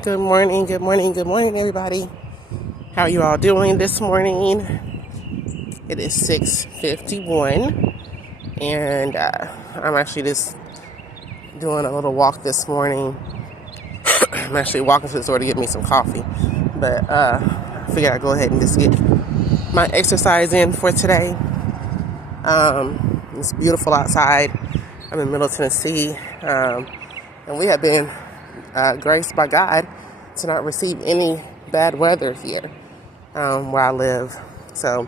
Good morning, good morning, good morning, everybody. How are you all doing this morning? It is 6:51, and I'm actually just doing a little walk this morning. I'm actually walking to the store to get me some coffee, but I figured I'd go ahead and just get my exercise in for today. It's beautiful outside. I'm in Middle Tennessee, and we have been graced by God to not receive any bad weather here where I live. So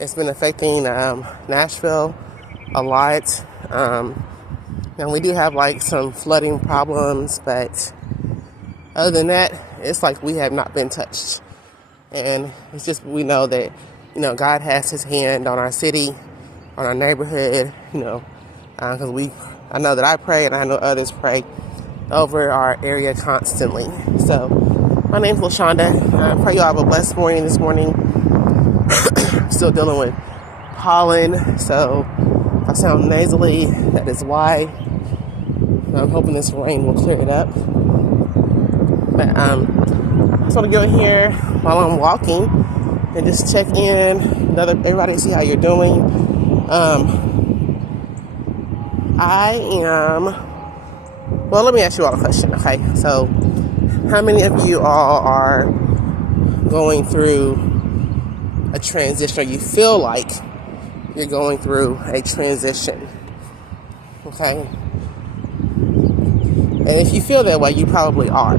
it's been affecting Nashville a lot. And we do have like some flooding problems, but other than that, it's like we have not been touched. And it's just, we know that, God has his hand on our city, on our neighborhood, because I know that I pray and I know others pray over our area constantly. So my name's LaShonda. I pray you all have a blessed morning this morning. Still dealing with pollen, so if I sound nasally, that is why. I'm hoping this rain will clear it up. But I just want to go in here while I'm walking and just check in, everybody, see how you're doing. Well, let me ask you all a question, okay? So, how many of you all are going through a transition, or you feel like you're going through a transition, okay? And if you feel that way, you probably are.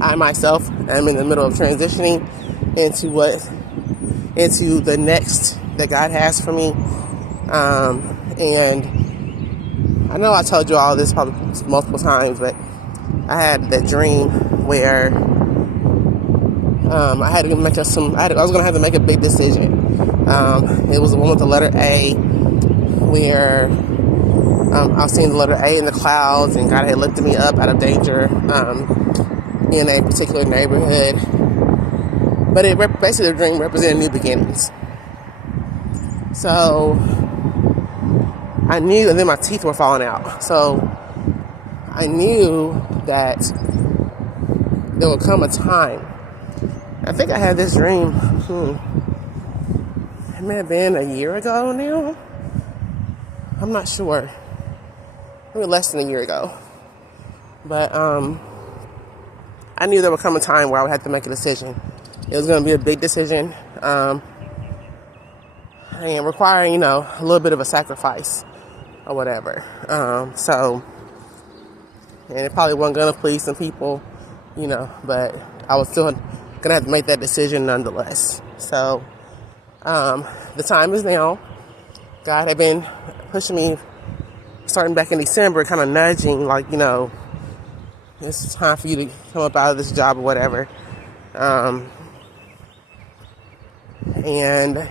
I myself am in the middle of transitioning into the next that God has for me. And I know I told you all this probably multiple times, but I had that dream where I had to make I was going to have to make a big decision. It was the one with the letter A, where I was seeing the letter A in the clouds, and God had lifted me up out of danger in a particular neighborhood. But basically the dream represented new beginnings. So I knew, and then my teeth were falling out. So I knew that there would come a time. I think I had this dream, it may have been a year ago now. I'm not sure. Maybe less than a year ago. But I knew there would come a time where I would have to make a decision. It was going to be a big decision, and requiring, a little bit of a sacrifice or whatever. And it probably wasn't going to please some people, but I was still going to have to make that decision nonetheless. So the time is now. God had been pushing me, starting back in December, kind of nudging, like, it's time for you to come up out of this job or whatever. And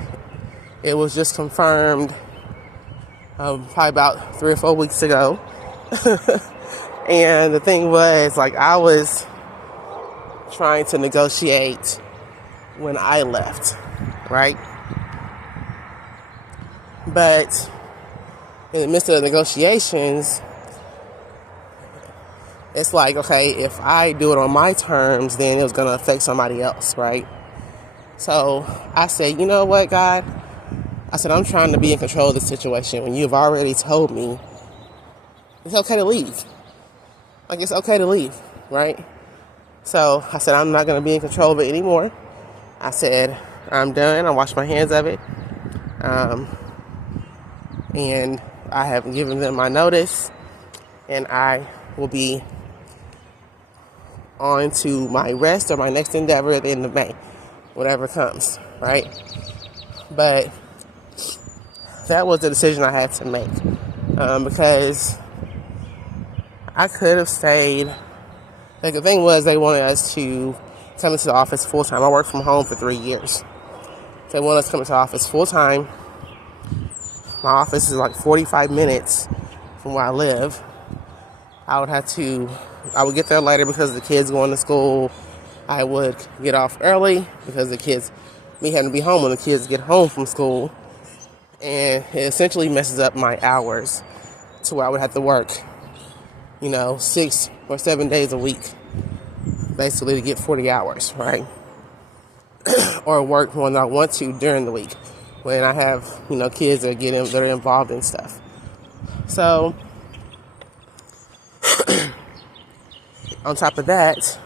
it was just confirmed probably about 3 or 4 weeks ago. And the thing was, like, I was trying to negotiate when I left, right? But in the midst of the negotiations, it's like, okay, if I do it on my terms, then it was going to affect somebody else, right? So I said, you know what, God? I said, I'm trying to be in control of the situation when you've already told me it's okay to leave. Like, it's okay to leave, right? So I said, I'm not going to be in control of it anymore. I said, I'm done. I washed my hands of it. And I have given them my notice, and I will be on to my rest or my next endeavor at the end of May, whatever comes, right? But that was the decision I had to make, because I could have stayed. Like, the thing was, they wanted us to come into the office full time. I worked from home for 3 years. They wanted us to come into the office full time. My office is like 45 minutes from where I live. I would get there later because the kids going to school. I would get off early because me having to be home when the kids get home from school. And it essentially messes up my hours to where I would have to work 6 or 7 days a week, basically to get 40 hours, right? Or work when I want to during the week when I have, kids that are involved in stuff. So on top of that,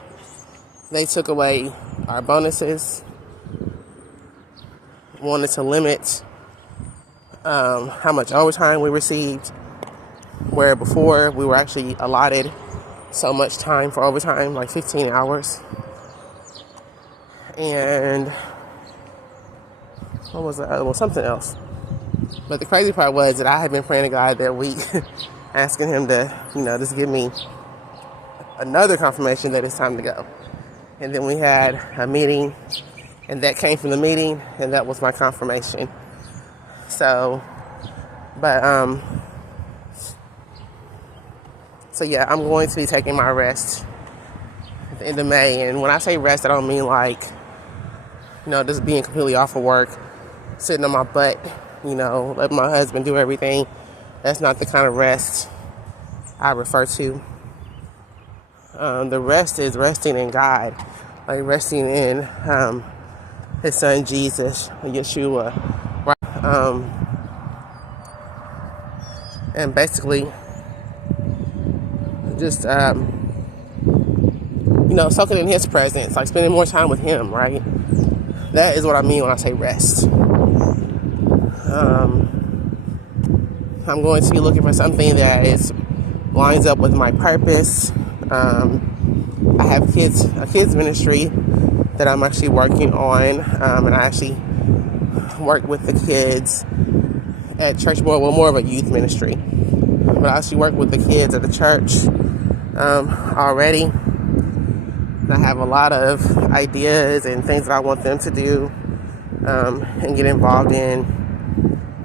they took away our bonuses, wanted to limit how much overtime we received, where before we were actually allotted so much time for overtime, like 15 hours. And what was the other one? Something else. But the crazy part was that I had been praying to God that week, asking him to, just give me another confirmation that it's time to go. And then we had a meeting, and that came from the meeting, and that was my confirmation. So yeah, I'm going to be taking my rest at the end of May. And when I say rest, I don't mean like, just being completely off of work, sitting on my butt, letting my husband do everything. That's not the kind of rest I refer to. The rest is resting in God, like resting in his son Jesus, Yeshua, right? And basically just soaking in his presence, like spending more time with him, right? That is what I mean when I say rest. I'm going to be looking for something that lines up with my purpose. I have a kids ministry that I'm actually working on, and I actually work with the kids at church more of a youth ministry. But I actually work with the kids at the church already. And I have a lot of ideas and things that I want them to do and get involved in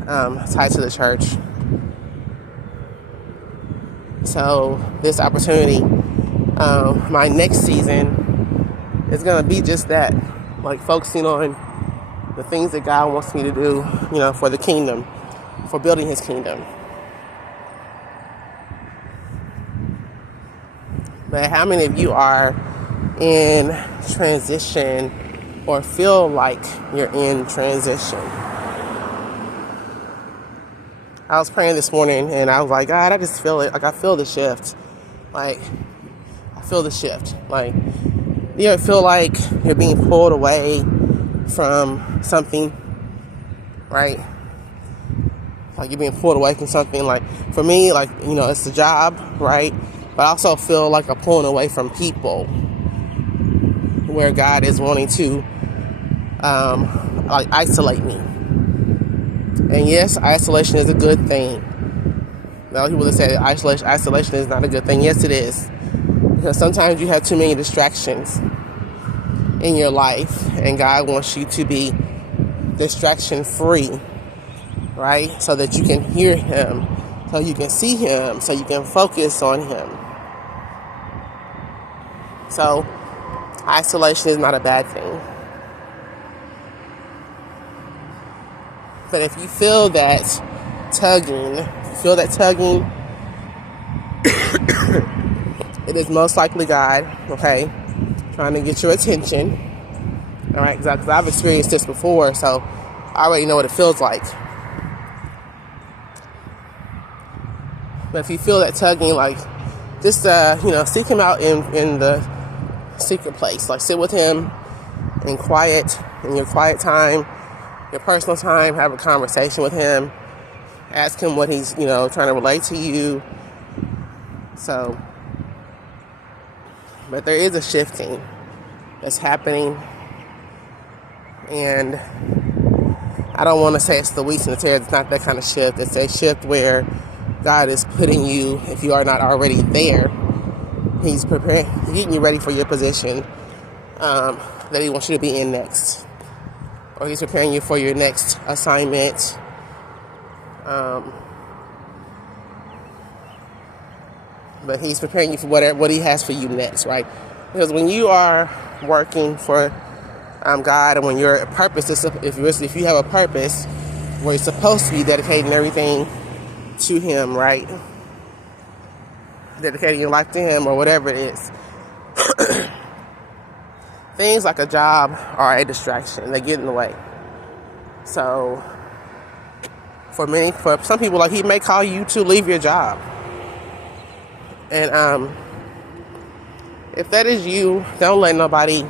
tied to the church. So this opportunity, my next season is going to be just that, like focusing on the things that God wants me to do, for the kingdom, for building his kingdom. But how many of you are in transition or feel like you're in transition? I was praying this morning and I was like, God, I just feel it. Like I feel the shift. Like I feel the shift. Like you ever feel like you're being pulled away from something, right? Like you're being pulled away from something. Like for me, like, it's the job, right? But I also feel like I'm pulling away from people where God is wanting to isolate me. And yes, isolation is a good thing. Now people that say isolation is not a good thing. Yes, it is. Because sometimes you have too many distractions in your life, and God wants you to be distraction free, right? So that you can hear him, so you can see him, so you can focus on him. So isolation is not a bad thing. But if you feel that tugging, it is most likely God, okay, trying to get your attention. All right, because I've experienced this before, so I already know what it feels like. But if you feel that tugging, like, just, seek him out in the secret place. Like, sit with him in your quiet time, your personal time, have a conversation with him. Ask him what he's, trying to relate to you. So, but there is a shifting that's happening. And I don't want to say it's the wheat and the tares. It's not that kind of shift. It's a shift where God is putting you, if you are not already there, he's getting you ready for your position that he wants you to be in next. Or he's preparing you for your next assignment. But he's preparing you for what he has for you next, right? Because when you are working for God, and when your purpose is, if you have a purpose where you're supposed to be dedicating everything to him, right? dedicating your life to Him, or whatever it is. Things like a job are a distraction. They get in the way. So for some people, like, He may call you to leave your job. And if that is you, don't let nobody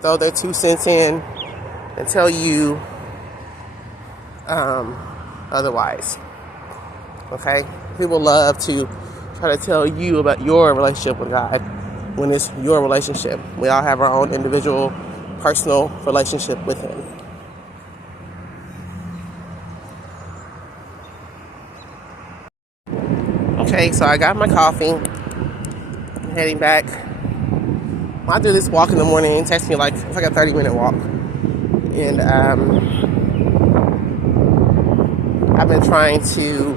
throw their 2 cents in and tell you otherwise. Okay? People love to try to tell you about your relationship with God when it's your relationship. We all have our own individual, personal relationship with Him. Okay, so I got my coffee. I'm heading back. I do this walk in the morning. It takes me it's like a 30-minute walk. And I've been trying to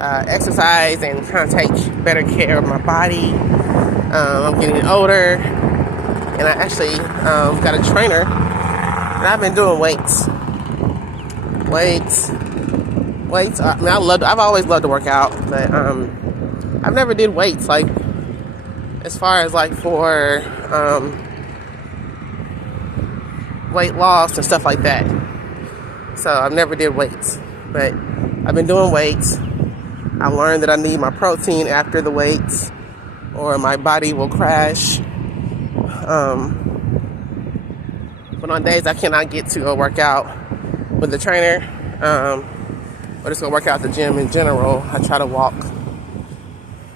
exercise and kind of take better care of my body. I'm getting older, and I actually got a trainer, and I've been doing weights. I mean, I've always loved to work out, but I've never did weights, like, as far as like for weight loss and stuff like that. So I've never did weights, but I've been doing weights. I learned that I need my protein after the weights, or my body will crash. But on days I cannot get to go work out with the trainer, or just go work out at the gym in general, I try to walk,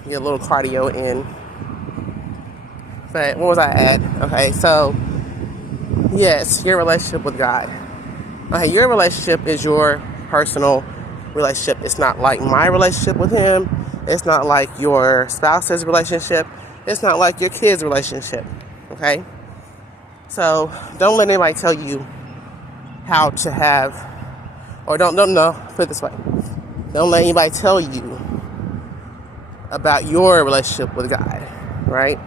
get a little cardio in. But where was I at? Okay, so yes, your relationship with God. Okay, your relationship is your personal relationship. It's not like my relationship with Him. It's not like your spouse's relationship. It's not like your kid's relationship. Okay? So don't let anybody tell you how to have, or don't put it this way. Don't let anybody tell you about your relationship with God, right?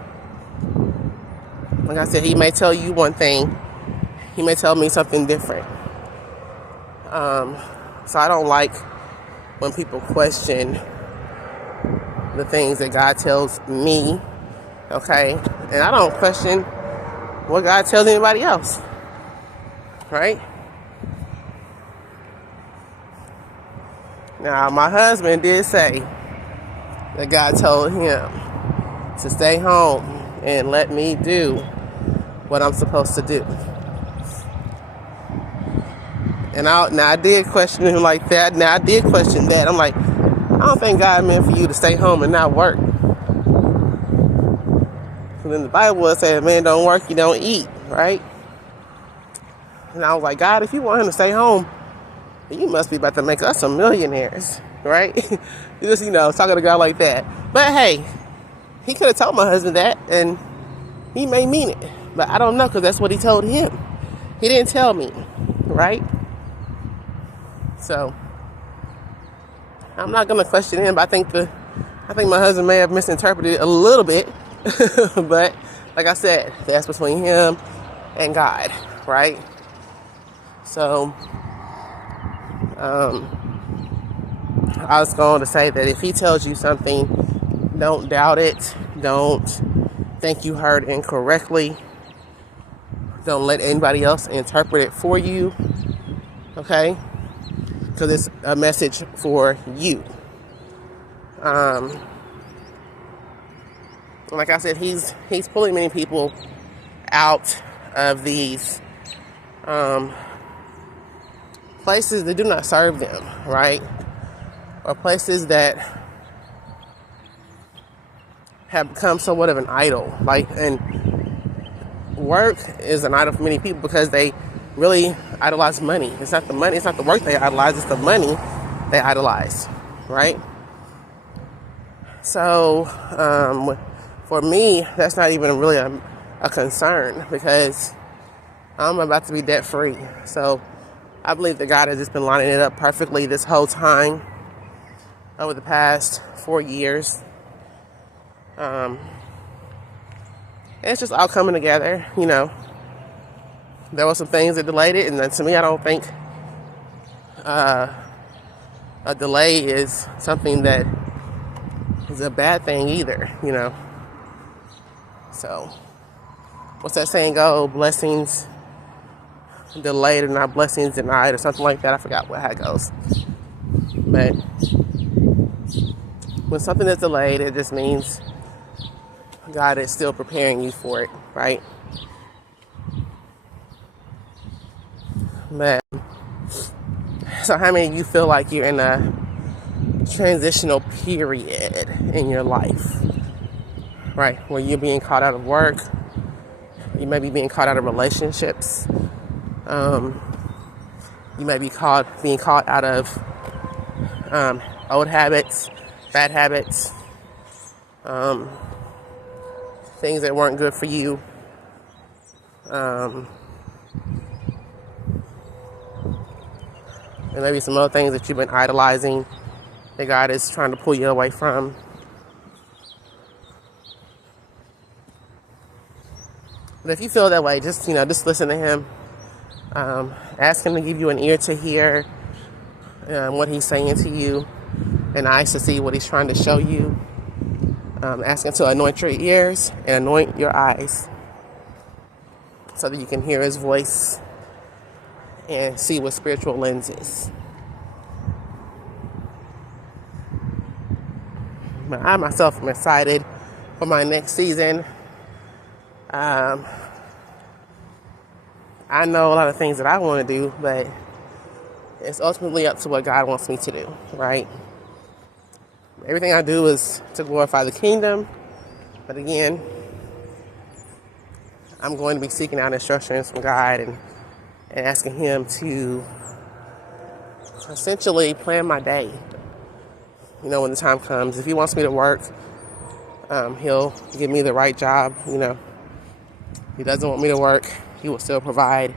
Like I said, He may tell you one thing. He may tell me something different. So I don't like when people question the things that God tells me, okay? And I don't question what God tells anybody else, right? Now, my husband did say that God told him to stay home and let me do what I'm supposed to do. And I did question him like that. Now, I did question that. I'm like, I don't think God meant for you to stay home and not work. So then the Bible will say, if man don't work, you don't eat, right? And I was like, God, if you want him to stay home, you must be about to make us some millionaires, right? Just, talking to God like that. But hey, He could have told my husband that, and he may mean it. But I don't know, because that's what He told him. He didn't tell me, right? So I'm not gonna question him. But I think my husband may have misinterpreted it a little bit. But like I said, that's between him and God, right? So I was going to say that if He tells you something, don't doubt it. Don't think you heard incorrectly. Don't let anybody else interpret it for you, okay? Because it's a message for you. Like I said, he's pulling many people out of these places that do not serve them, right? Or places that have become somewhat of an idol. And work is an idol for many people because they really idolize money. It's not the money, it's not the work they idolize, it's the money they idolize, right? So, for me, that's not even really a concern, because I'm about to be debt free. So I believe that God has just been lining it up perfectly this whole time over the past 4 years. And it's just all coming together, There were some things that delayed it, and then to me, I don't think a delay is something that is a bad thing either, you know. So, what's that saying go? Blessings delayed and not blessings denied, or something like that. I forgot how it goes. But when something is delayed, it just means God is still preparing you for it, right? But so how many of you feel like you're in a transitional period in your life, right? Where you're being caught out of work, you may be being caught out of relationships, you may be being caught out of old habits, bad habits, things that weren't good for you. And maybe some other things that you've been idolizing that God is trying to pull you away from. But if you feel that way, just listen to Him. Ask Him to give you an ear to hear what He's saying to you, and eyes to see what He's trying to show you. Ask Him to anoint your ears and anoint your eyes so that you can hear His voice and see with spiritual lenses. But I myself am excited for my next season. I know a lot of things that I want to do, but it's ultimately up to what God wants me to do, right? Everything I do is to glorify the kingdom. But again, I'm going to be seeking out instructions from God and asking Him to essentially plan my day. When the time comes. If He wants me to work, He'll give me the right job. If He doesn't want me to work, He will still provide.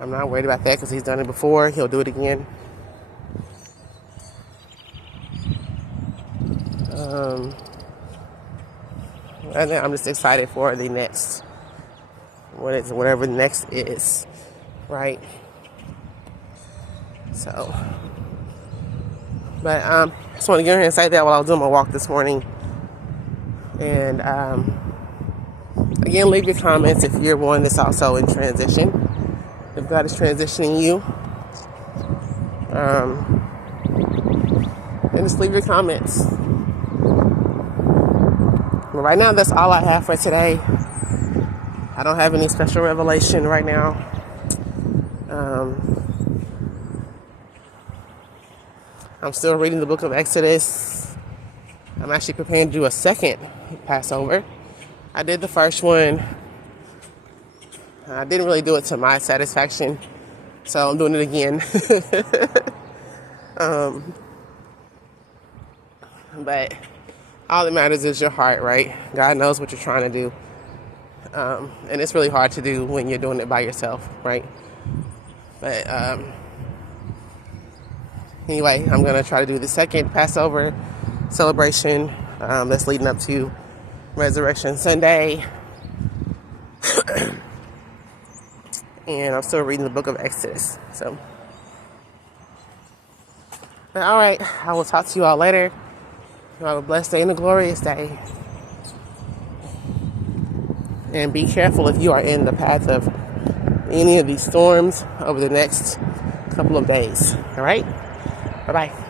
I'm not worried about that because He's done it before. He'll do it again. And then I'm just excited for the next, whatever the next is, right? So, but I just want to get here and say that while I was doing my walk this morning. And again, leave your comments if you're one that's also in transition. If God is transitioning you, and just leave your comments. But right now, that's all I have for today. I don't have any special revelation right now. I'm still reading the book of Exodus. I'm actually preparing to do a second Passover. I did the first one. I didn't really do it to my satisfaction, so I'm doing it again. But all that matters is your heart, right? God knows what you're trying to do. And it's really hard to do when you're doing it by yourself, right? But anyway, I'm going to try to do the second Passover celebration that's leading up to Resurrection Sunday. And I'm still reading the book of Exodus. So, but all right, I will talk to you all later. You have a blessed day and a glorious day. And be careful if you are in the path of any of these storms over the next couple of days. All right? Bye-bye.